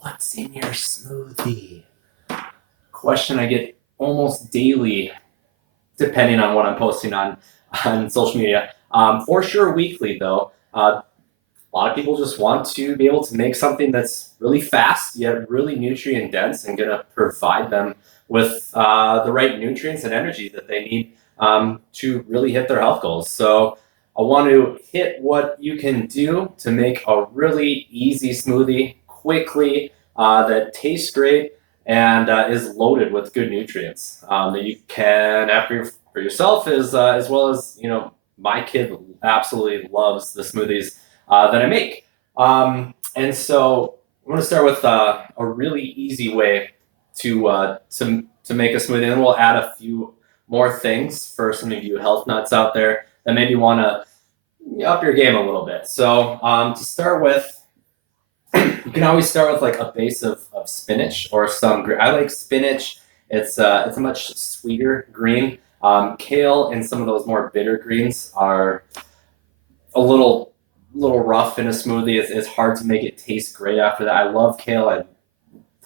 What's in your smoothie? Question I get almost daily, depending on what I'm posting on social media. For sure, weekly though. A lot of people just want to be able to make something that's really fast yet really nutrient dense and going to provide them with the right nutrients and energy that they need to really hit their health goals. So I want to hit what you can do to make a really easy smoothie quickly that tastes great and is loaded with good nutrients that you can have for yourself as well as my kid absolutely loves the smoothies that I make. And so I'm going to start with a really easy way to make a smoothie, and then we'll add a few more things for some of you health nuts out there that maybe want to up your game a little bit. So to start with, you can always start with like a base of spinach or some. I like spinach. It's a much sweeter green. Kale and some of those more bitter greens are a little rough in a smoothie. It's hard to make it taste great after that. I love kale. I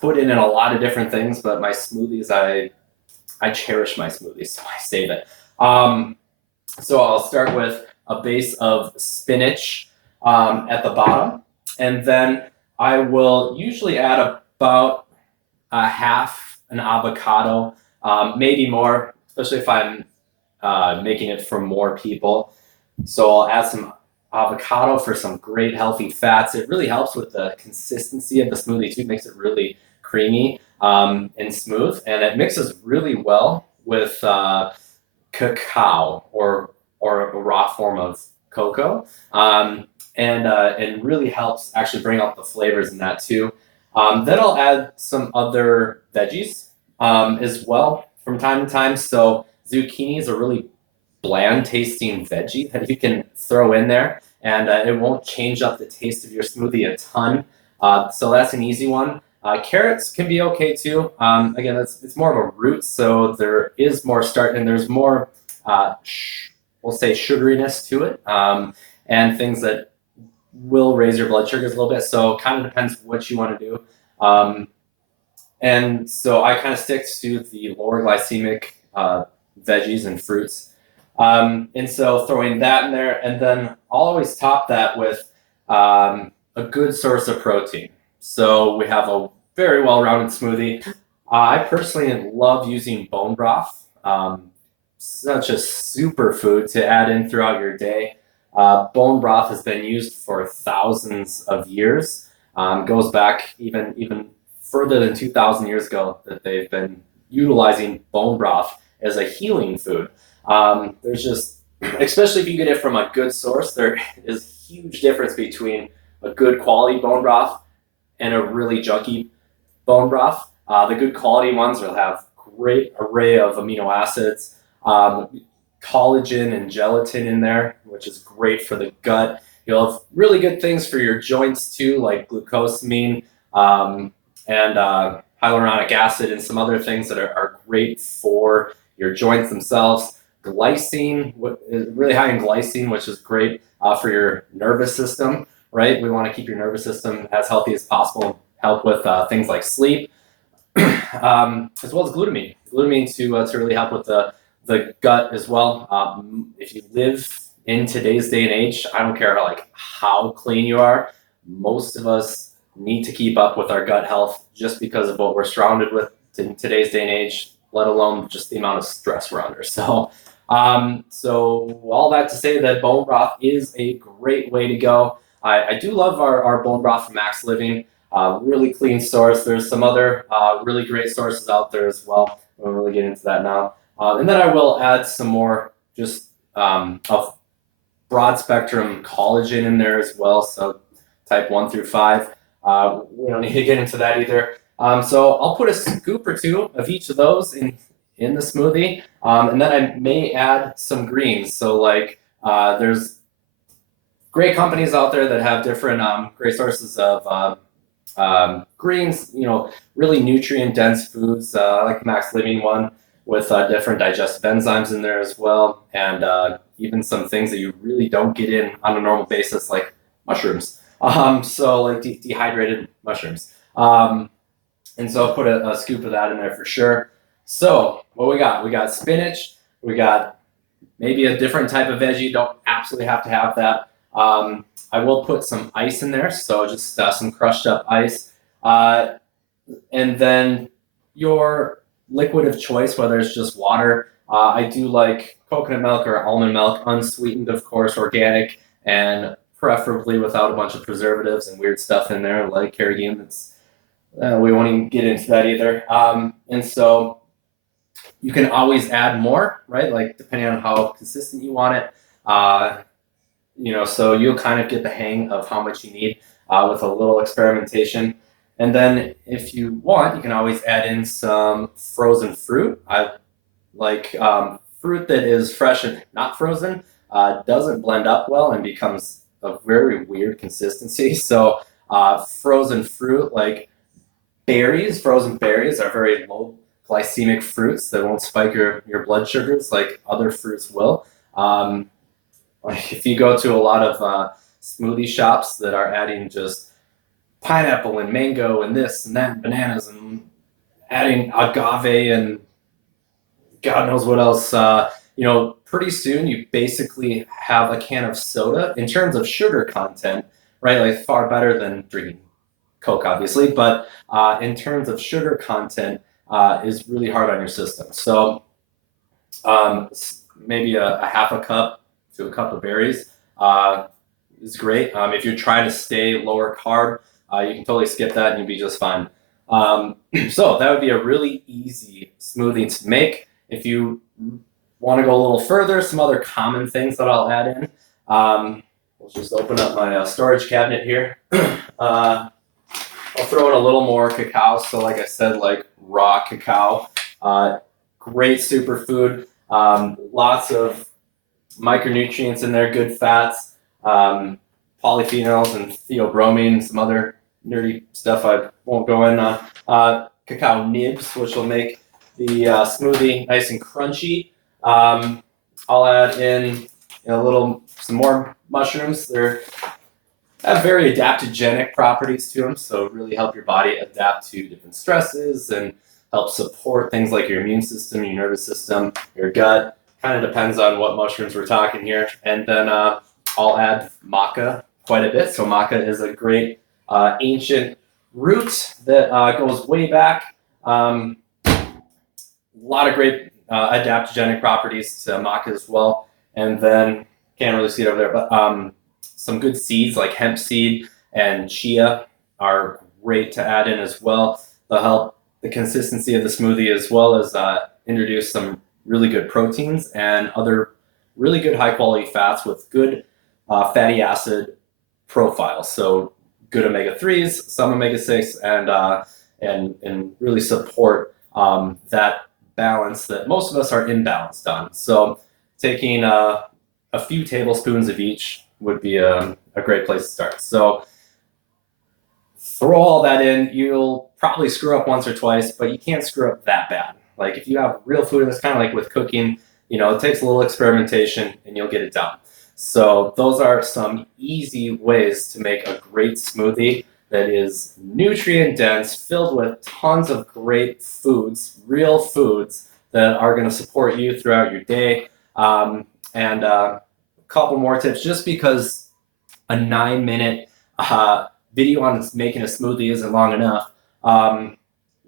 put it in a lot of different things, but my smoothies, I cherish my smoothies, so I save it. So I'll start with a base of spinach at the bottom, and then I will usually add about a half an avocado, maybe more, especially if I'm making it for more people. So I'll add some avocado for some great healthy fats. It really helps with the consistency of the smoothie too. It makes it really creamy and smooth, and it mixes really well with cacao or a raw form of cocoa, and really helps actually bring out the flavors in that too. Then I'll add some other veggies as well from time to time. So zucchini is a really bland tasting veggie that you can throw in there, and it won't change up the taste of your smoothie a ton. So that's an easy one. Carrots can be okay too. Again, it's more of a root, so there is more starch and there's more, we'll say, sugariness to it, and things that will raise your blood sugars a little bit. So kind of depends what you want to do. And so I kind of stick to the lower glycemic veggies and fruits. And so throwing that in there, and then I'll always top that with a good source of protein. So we have a very well-rounded smoothie. I personally love using bone broth, such a superfood to add in throughout your day. Bone broth has been used for thousands of years. Goes back even further than 2,000 years ago that they've been utilizing bone broth as a healing food. There's just, especially if you get it from a good source, there is a huge difference between a good quality bone broth and a really junky bone broth. The good quality ones will have great array of amino acids, collagen and gelatin in there, which is great for the gut. You'll have really good things for your joints too, like glucosamine and hyaluronic acid and some other things that are great for your joints themselves. Glycine, really high in glycine, which is great for your nervous system, right? We want to keep your nervous system as healthy as possible, help with things like sleep, as well as glutamine. Glutamine to really help with the gut as well. If you live in today's day and age, I don't care like how clean you are, most of us need to keep up with our gut health just because of what we're surrounded with in today's day and age, let alone just the amount of stress we're under. So all that to say that bone broth is a great way to go. I do love our bone broth from Max Living. Really clean source. There's some other really great sources out there as well. We won't really get into that now. And then I will add some more just of broad spectrum collagen in there as well. So type 1 through 5. We don't need to get into that either. So I'll put a scoop or two of each of those in the smoothie. And then I may add some greens. So like there's great companies out there that have different great sources of greens, really nutrient dense foods. I like the Max Living one with different digestive enzymes in there as well. And even some things that you really don't get in on a normal basis, like mushrooms. So like dehydrated mushrooms. And so I'll put a scoop of that in there for sure. So what we got? We got spinach. We got maybe a different type of veggie. You don't absolutely have to have that. I will put some ice in there, so just some crushed up ice. And then your liquid of choice, whether it's just water. I do like coconut milk or almond milk, unsweetened, of course, organic, and preferably without a bunch of preservatives and weird stuff in there like carrageenan. We won't even get into that either. And so you can always add more, right? Like depending on how consistent you want it. So you'll kind of get the hang of how much you need with a little experimentation. And then if you want, you can always add in some frozen fruit. I like fruit that is fresh and not frozen. Doesn't blend up well and becomes a very weird consistency. So frozen fruit like frozen berries are very low glycemic fruits that won't spike your blood sugars like other fruits will. Like if you go to a lot of smoothie shops that are adding just pineapple and mango and this and that and bananas and adding agave and God knows what else, pretty soon you basically have a can of soda in terms of sugar content, right? Like far better than drinking Coke, obviously, but in terms of sugar content, is really hard on your system. So maybe a half a cup to a cup of berries is great. If you're trying to stay lower carb, you can totally skip that and you'll be just fine. So that would be a really easy smoothie to make. If you want to go a little further, some other common things that I'll add in. Let's just open up my storage cabinet here. I'll throw in a little more cacao. So like I said, like raw cacao, great superfood. Lots of micronutrients in there, good fats, polyphenols and theobromine, some other nerdy stuff I won't go in on. Cacao nibs, which will make the smoothie nice and crunchy. I'll add in some more mushrooms. They're have very adaptogenic properties to them, so really help your body adapt to different stresses and help support things like your immune system, your nervous system, your gut. Kind of depends on what mushrooms we're talking here. And then I'll add maca quite a bit. So maca is a great ancient root that goes way back. A lot of great adaptogenic properties to maca as well. And then, can't really see it over there, but some good seeds like hemp seed and chia are great to add in as well. They'll help the consistency of the smoothie as well as introduce some really good proteins and other really good high quality fats with good fatty acid profiles. So good omega-3s, some omega-6, and really support that balance that most of us are imbalanced on. So taking a few tablespoons of each would be a great place to start. So throw all that in. You'll probably screw up once or twice, but you can't screw up that bad. Like if you have real food, and it's kind of like with cooking, it takes a little experimentation and you'll get it done. So those are some easy ways to make a great smoothie that is nutrient dense, filled with tons of great foods, real foods that are going to support you throughout your day. And a couple more tips, just because a 9-minute video on making a smoothie isn't long enough.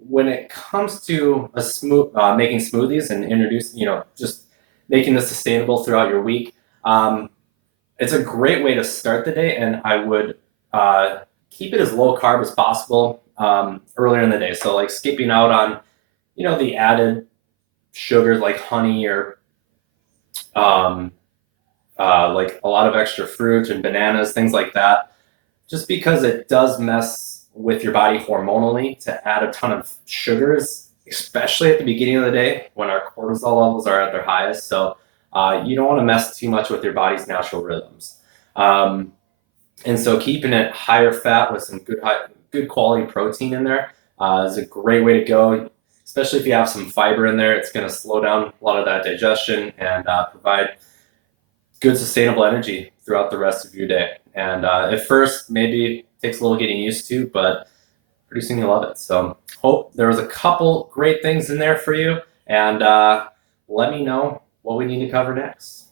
When it comes to making smoothies and just making this sustainable throughout your week, it's a great way to start the day, and I would keep it as low carb as possible earlier in the day. So like skipping out on, the added sugars like honey or like a lot of extra fruit and bananas, things like that, just because it does mess with your body hormonally to add a ton of sugars, especially at the beginning of the day when our cortisol levels are at their highest. So you don't want to mess too much with your body's natural rhythms. And so keeping it higher fat with some good quality protein in there is a great way to go, especially if you have some fiber in there. It's going to slow down a lot of that digestion and provide good sustainable energy throughout the rest of your day. And at first, maybe it takes a little getting used to, but pretty soon you'll love it. So hope there was a couple great things in there for you, and let me know what we need to cover next.